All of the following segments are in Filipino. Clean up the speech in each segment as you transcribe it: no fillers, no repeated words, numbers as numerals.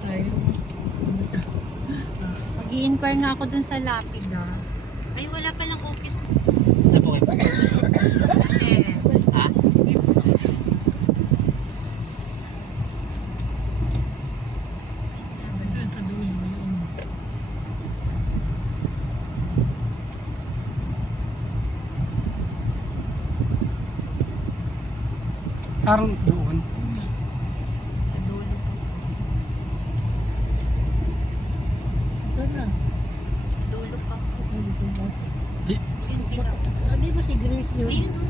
tayo. Mag-i-inquire nga ako dun sa Lapida. Ay, wala palang office. Ano po kayo? Kasi, Ha? Ito sa dulo yun. Parang doon. sa dulo po. Ito na. Sa dulo pa po. Dito ba? Ayun sila. Di ba si Grace yun? Ayun o.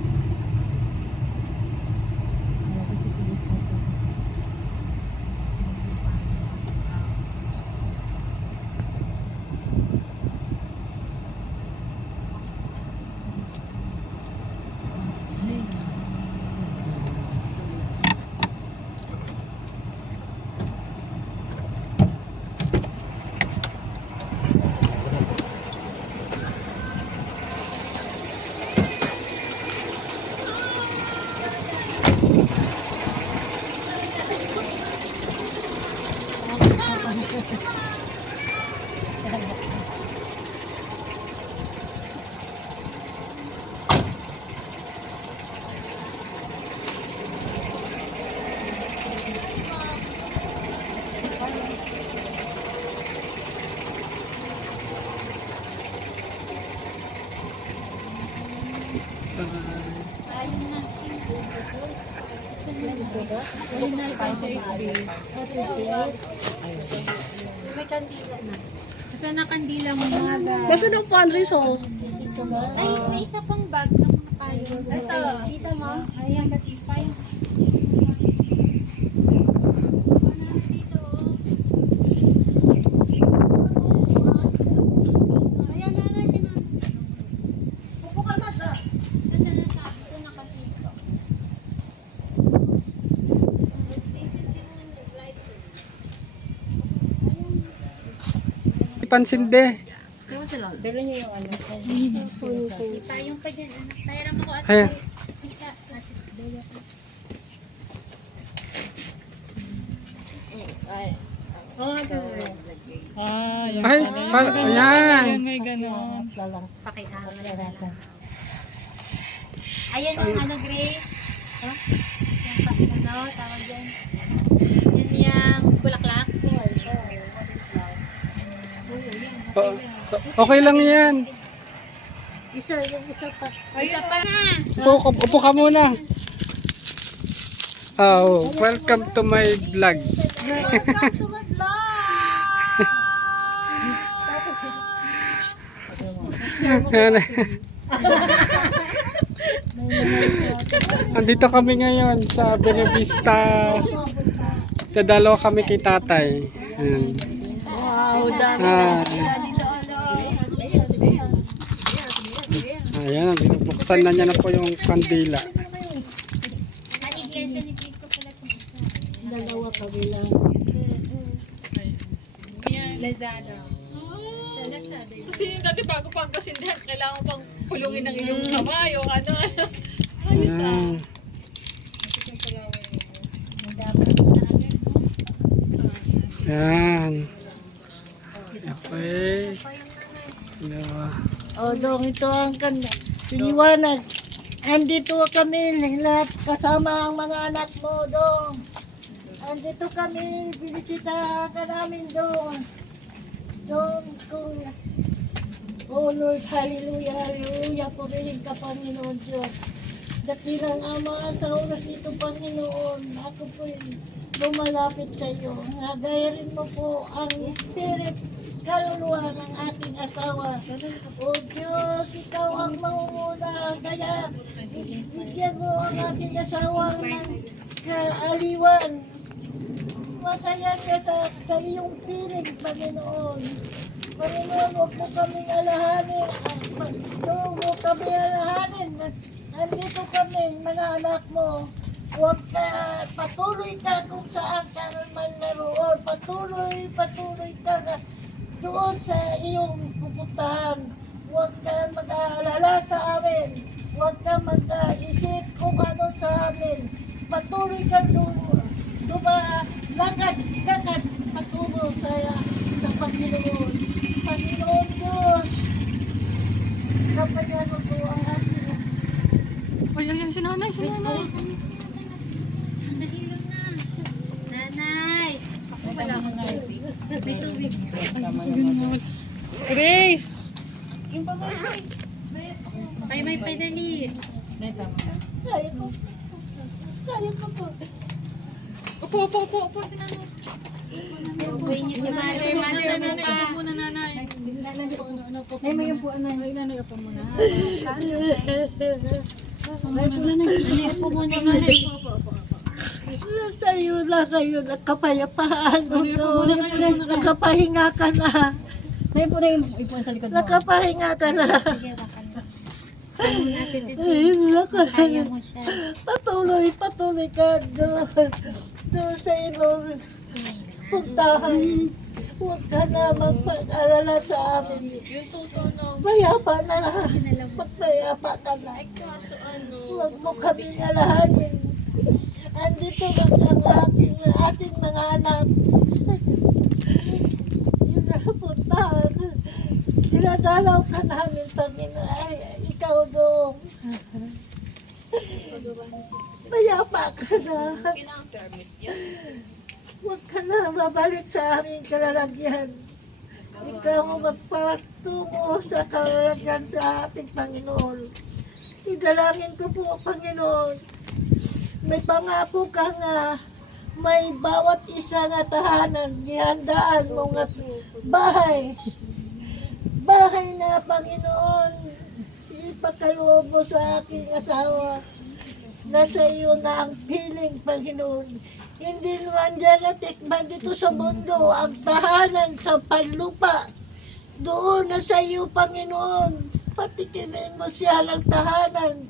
Wala ko si Grace na to. Ayun na. May kandila na. Kasi na kandila mo mga Nasa daw po ang result? Ay, may isa pang bag ng mga payo. Ito. Dito mo. Ayan, payo. Kasi nasa ito na kasi ito. Pansinde. Dala niyo yung ano. May payong pa dyan. Pairam ako at Ayan. isa. Yan Ay, ayan. may ganon. Pakita. Ayan yung ano, Grace. Oh? Yung ano, tawag dyan. Yan yung bulaklak. Okay lang yan. Isa pa. Isa pa na. Upo ka muna. Oh, welcome to my vlog. Welcome to my vlog! Andito kami ngayon sa Benavista. Dadalaw kami kay tatay. Ayan. Wow, dami. Ayan, binubuksan na niya na po yung kandila. Ang iglesia ni Cristo pala itong isa. Dalawa kabilang. Lazada. Sa Lazada yun. Kasi dati bago pang kasindahan, kailangan pang pulungin ng iyong kamay o ano. Ayan. Ayan. Okay. Yeah. O, dong, ito ang liwanag. Andito kami, lahat kasama ang mga anak mo, dong. Andito kami, binisita ka namin, dong. Dong, kung... Oh Lord, hallelujah, hallelujah, purihin ka, Panginoon Diyos. Dakilang Ama, sa oras ito, Panginoon, ako po lumalapit sa iyo. Nagayarin mo po ang spirit, kaluluwa ng aking asawa. O Diyos, ikaw ang mangunguna, kaya bigyan mo ang aking asawa ng kaaliwan. Masaya siya sa iyong piling, Panginoon. Panginoon, huwag mo kaming alahanin. Huwag mo kami alahanin. Andito kami, mga anak mo. Huwag ka, patuloy ka kung saan ka naman naroon. Patuloy ka doon sa iyong pupuntahan. Huwag ka mag-aalala sa amin. Huwag ka mag-isip kung ano sa amin. Patuloy ka doon. Lakad. sa Panginoon. Panginoon Diyos, kapayan mo po ang ating Ay, si nanay, si nanay. Dahil na. Nanay. Ako wala akong tubig. May tubig. Grace! May pedali. kaya ko. Kaya ko po. Upo, si nanay. Ubuhin niyo si mother. Mother, ano Nanay, pa? upo muna, nanay. Ay, may upo na. Nanay, upo muna. Nanay, upo muna. Nanay, upo. Nasa iyo na kayo, nakapayapaan mo doon. Nakapahinga ka na. Ngayon po na yung ipon sa likod mo. Nakapahinga ka na. Sige, baka na. Kaya natin dito. Ay, Kaya mo siya. patuloy ka doon sa iyong puntahan. Huwag ka na magpag-alala sa amin. Mayapa na. Magmayapa ka na. Huwag mo kaming alahanin. Andito lang ang ating mga anak. Yun na puntahan. Dinadalaw ka namin, Panginoon. Ay, ikaw doon. Mayapa ka na. Huwag ka na babalik sa aming kalalagyan. Ikaw ang magpatungo sa kalalagyan sa ating Panginoon. Idalangin ko po, Panginoon. May pangako ka nga, may bawat isa nga tahanan, nihandaan mo nga bahay. Bahay na, Panginoon, ipagkaloob mo sa aking asawa. Nasa iyo na ang piling, Panginoon. Hindi naman dyan natikman dito sa mundo ang tahanan sa panlupa. Doon na sa iyo, Panginoon. Patikimin mo siya ng tahanan.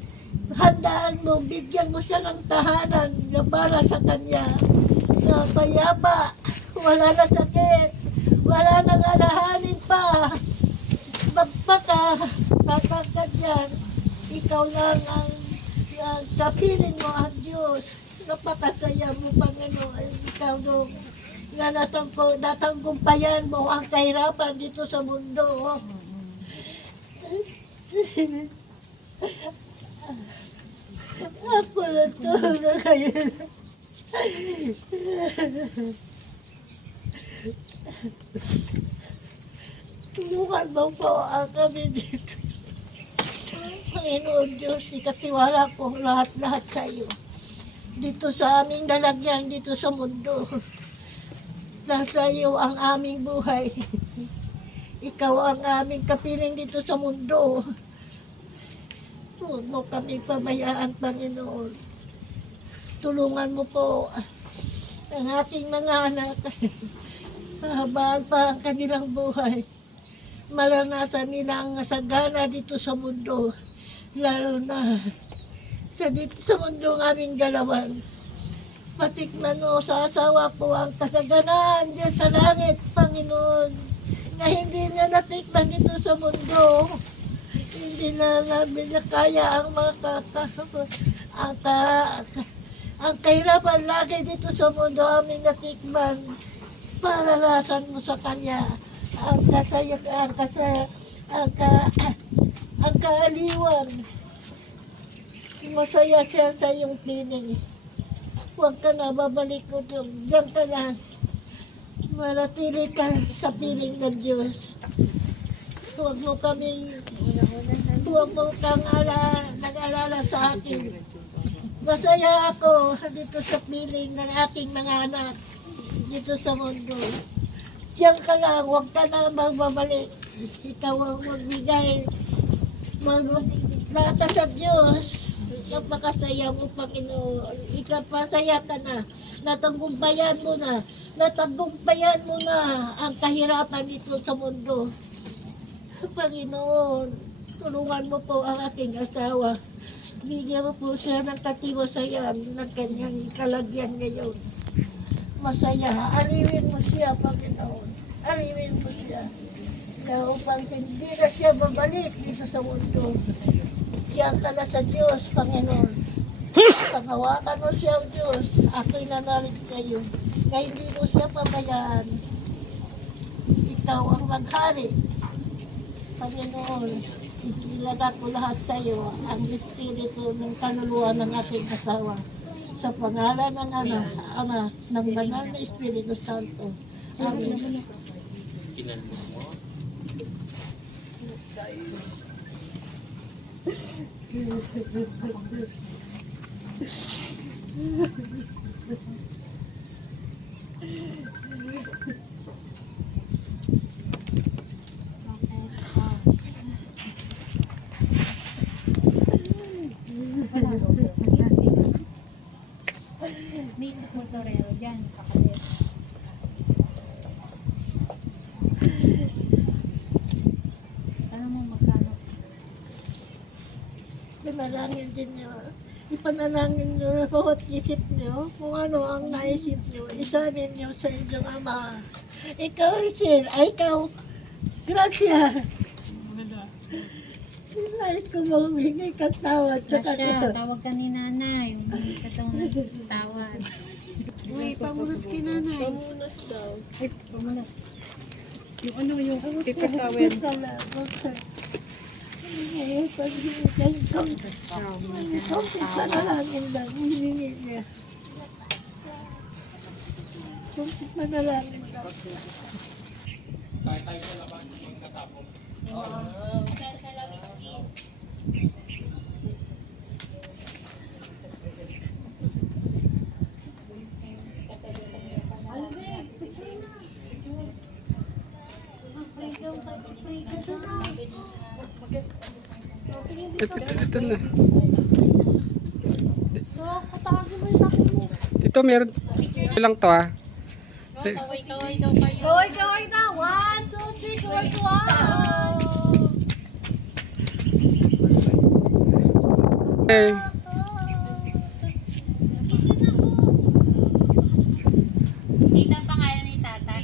Handaan mo, bigyan mo siya ng tahanan na para sa kanya. Na payapa, wala na sakit, wala nang alahanin pa. Magpaka, tatagad yan. Ikaw lang ang kapiling mo ang Diyos. Napakasaya mo, Panginoon. Ikaw doon nga natanggumpayan mo ang kahirapan dito sa mundo. Ako na to na kayo. Tulungan mo po ang kami dito. Panginoon Diyos, ikatiwala ko lahat-lahat sa iyo. Dito sa aming lalagyan, dito sa mundo. Nasa iyo ang aming buhay. Ikaw ang aming kapiling dito sa mundo. Huwag mo kami pabayaan, Panginoon. Tulungan mo po ang aking mga anak. Mahabaan pa ang kanilang buhay. Maranasan nila ang sagana dito sa mundo. Lalo na dito sa mundo ng aming galawan. Patikman mo sa asawa ko ang kasaganaan diyan sa langit, Panginoon. Na hindi na natikman dito sa mundo. Hindi na namin kaya ang mga ang kahirapan lagi dito sa mundo aming natikman. Paralasan mo sa kanya ang kaaliwan. Masaya siya sa iyong piling. Huwag ka na babalik ko doon. Diyan ka na. Manatili ka sa piling ng Diyos. Huwag mo kang nag-alala sa akin. Masaya ako dito sa piling ng aking mga anak dito sa mundo. Diyan ka lang, huwag ka na magbabalik. Ikaw ang magbigay. Nata sa Diyos. Napakasaya mo, Panginoon. Ikaw pasaya ka na. Natanggumpayan mo na. Natanggumpayan mo na ang kahirapan dito sa mundo. Panginoon, tulungan mo po ang aking asawa. Bigyan mo po siya ng katiwasayan ng kanyang kalagyan ngayon. Masaya, aliwin mo siya, Panginoon. Aliwin mo siya. Na upang hindi na siya babalik dito sa mundo. Diyan ka na sa Diyos, Panginoon. Panghawakan mo siya, Diyos. Ako'y nanalig kayo. Na hindi mo siya pabayaan. ikaw ang maghari. Panginoon, ilagay ko lahat sa iyo ang espiritu ng kaluluwa ng ating asawa. Sa pangalan ng Anak, Ama, ng Banal na Espiritu Santo. Amen. May supportorero dyan, kapalit. Tanong mo magkano? Ipanalangin din niyo. Ipanalangin niyo na bawat isip niyo kung ano ang naisip niyo. Isanin niyo sa inyong Ama. Ikaw, Sir, ay ikaw. Gracia. Nais ko humingi ka tawad sa Rasya, kanya. tawag ka ni nanay. Hindi ka daw nagtawad. Uy, pamunas kay nanay. Pamunas daw. Ay, pamunas. Yung ano, yung Paper towel. Ay, pag-hinigay ko. Panalangin lang. Hiningi niya. Panalangin lang. Ito na. Dito meron lang to ah. Kaway-kaway daw kayo. Kaway-kaway na. 1, 2, 3, kaway-kaway. Okay. Dito ang pangalan ni tatay.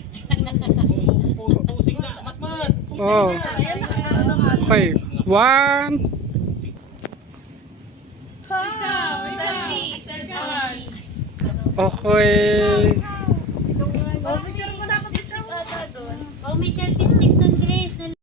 Oh. Okay. 1. Okay. Oh, may selfie stick ng Grace na